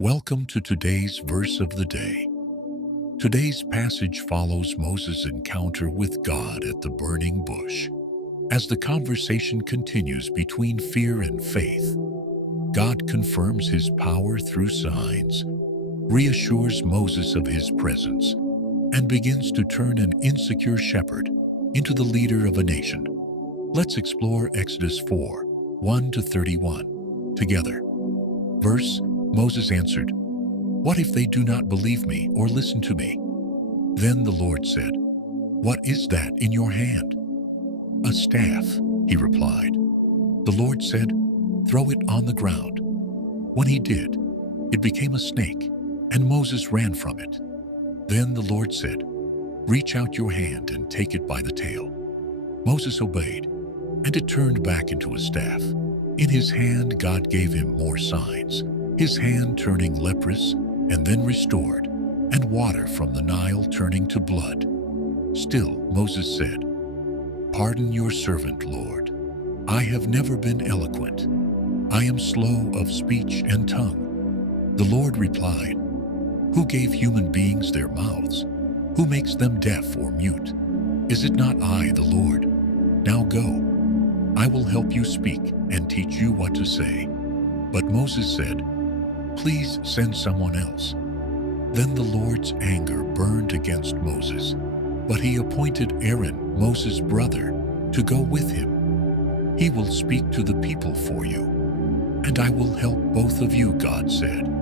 Welcome to today's verse of the day. Today's passage follows Moses' encounter with God at the burning bush. As the conversation continues between fear and faith, God confirms his power through signs, reassures Moses of his presence, and begins to turn an insecure shepherd into the leader of a nation. Let's explore Exodus 4, 1-31 together. Verse: Moses answered, "What if they do not believe me or listen to me?" Then the Lord said, "What is that in your hand?" "A staff," he replied. The Lord said, "Throw it on the ground." When he did, it became a snake, and Moses ran from it. Then the Lord said, "Reach out your hand and take it by the tail." Moses obeyed, and it turned back into a staff. In his hand, God gave him more signs, his hand turning leprous and then restored, and water from the Nile turning to blood. Still, Moses said, "Pardon your servant, Lord. I have never been eloquent. I am slow of speech and tongue." The Lord replied, "Who gave human beings their mouths? Who makes them deaf or mute? Is it not I, the Lord? Now go. I will help you speak and teach you what to say." But Moses said, "Please send someone else." Then the Lord's anger burned against Moses, but he appointed Aaron, Moses' brother, to go with him. "He will speak to the people for you, and I will help both of you," God said.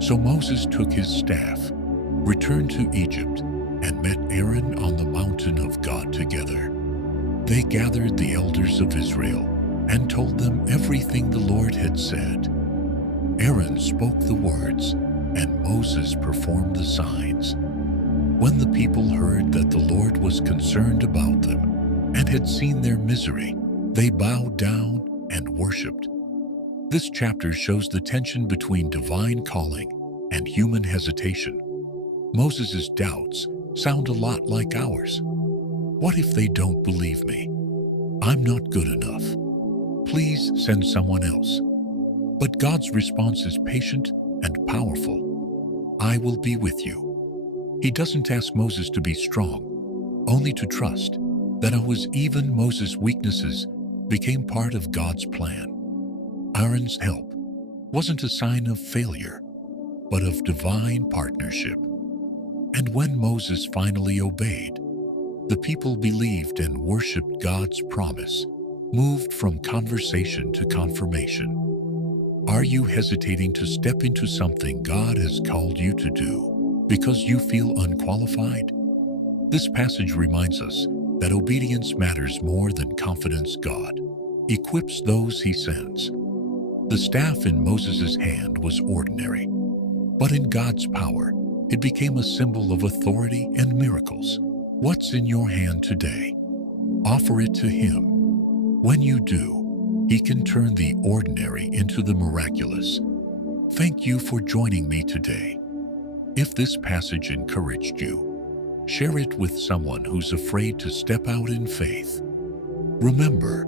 So Moses took his staff, returned to Egypt, and met Aaron on the mountain of God together. They gathered the elders of Israel and told them everything the Lord had said. Aaron spoke the words, and Moses performed the signs. When the people heard that the Lord was concerned about them and had seen their misery, they bowed down and worshipped. This chapter shows the tension between divine calling and human hesitation. Moses' doubts sound a lot like ours. What if they don't believe me? I'm not good enough. Please send someone else. But God's response is patient and powerful. "I will be with you." He doesn't ask Moses to be strong, only to trust that even Moses' weaknesses became part of God's plan. Aaron's help wasn't a sign of failure, but of divine partnership. And when Moses finally obeyed, the people believed and worshiped God's promise, moved from conversation to confirmation. Are you hesitating to step into something God has called you to do because you feel unqualified? This passage reminds us that obedience matters more than confidence. God equips those he sends. The staff in Moses' hand was ordinary, but in God's power, it became a symbol of authority and miracles. What's in your hand today? Offer it to him. When you do, he can turn the ordinary into the miraculous. Thank you for joining me today. If this passage encouraged you, share it with someone who's afraid to step out in faith. Remember,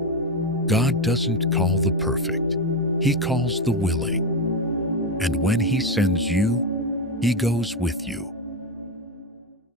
God doesn't call the perfect. He calls the willing. And when he sends you, he goes with you.